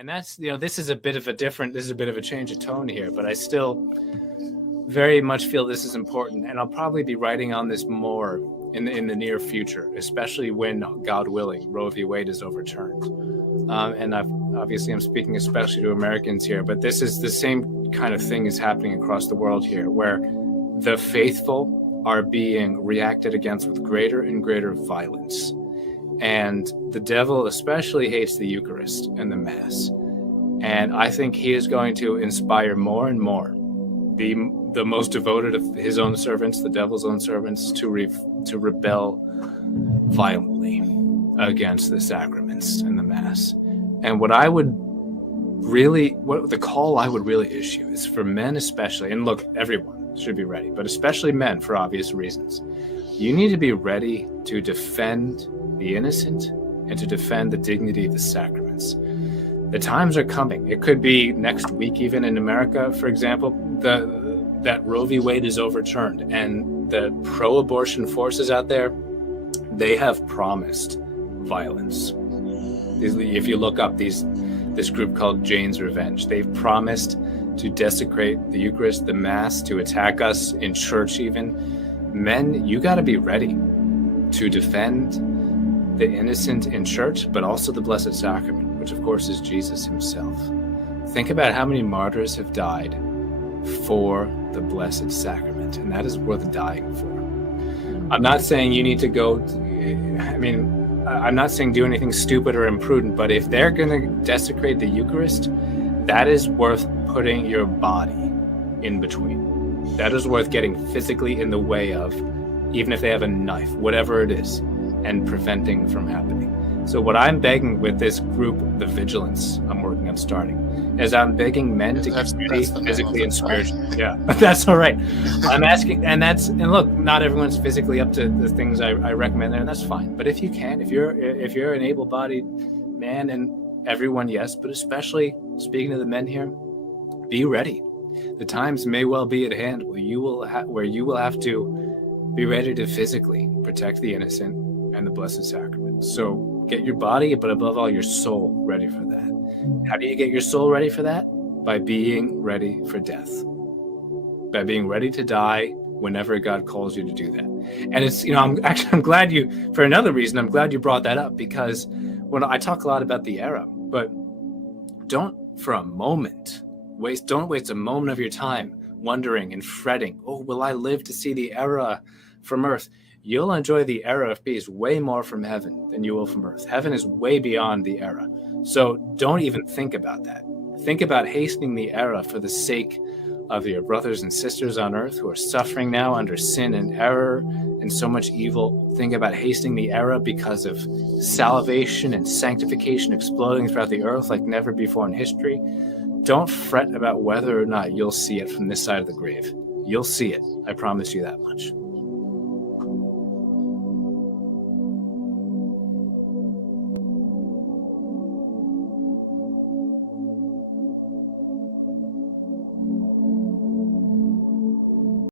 And that's, this is a bit of a change of tone here, but I still very much feel this is important. And I'll probably be writing on this more in the near future, especially when, God willing, Roe v. Wade is overturned. And I'm speaking especially to Americans here, but this is the same kind of thing is happening across the world here, where the faithful are being reacted against with greater and greater violence. And the devil especially hates the Eucharist and the Mass. And I think he is going to inspire more and more the most devoted of his own servants, the devil's own servants, to rebel violently against the sacraments and the Mass. And the call I would really issue is for men especially, and look, everyone should be ready, but especially men for obvious reasons. You need to be ready to defend the innocent and to defend the dignity of the sacraments. The times are coming. It could be next week, even in America, for example, that Roe v. Wade is overturned, and the pro-abortion forces out there, they have promised violence. If you look up this group called Jane's Revenge, they've promised to desecrate the Eucharist, the Mass, to attack us in church even. Men, you got to be ready to defend the innocent in church, but also the Blessed Sacrament, which of course is Jesus himself. Think about how many martyrs have died for the Blessed Sacrament, and that is worth dying for. I'm not saying you need to go, I'm not saying do anything stupid or imprudent, but if they're going to desecrate the Eucharist, that is worth putting your body in between. That is worth getting physically in the way of, even if they have a knife, whatever it is, and preventing from happening. So what I'm begging with this group, the Vigilance I'm working on starting, is I'm begging men to get ready physically and spiritually. Yeah, that's all right. I'm asking, and look, not everyone's physically up to the things I recommend there, and that's fine. But if you can, if you're an able-bodied man, and everyone, yes, but especially speaking to the men here, be ready. The times may well be at hand where you will have to be ready to physically protect the innocent and the Blessed Sacrament. So get your body, but above all, your soul ready for that. How do you get your soul ready for that? By being ready for death. By being ready to die whenever God calls you to do that. And it's, I'm glad for another reason, I'm glad you brought that up, because when I talk a lot about the era, but don't for a moment waste a moment of your time wondering and fretting, oh, will I live to see the era from earth? You'll enjoy the era of peace way more from heaven than you will from earth. Heaven is way beyond the era. So don't even think about that. Think about hastening the era for the sake of your brothers and sisters on earth who are suffering now under sin and error and so much evil. Think about hastening the era because of salvation and sanctification exploding throughout the earth like never before in history. Don't fret about whether or not you'll see it from this side of the grave. You'll see it. I promise you that much.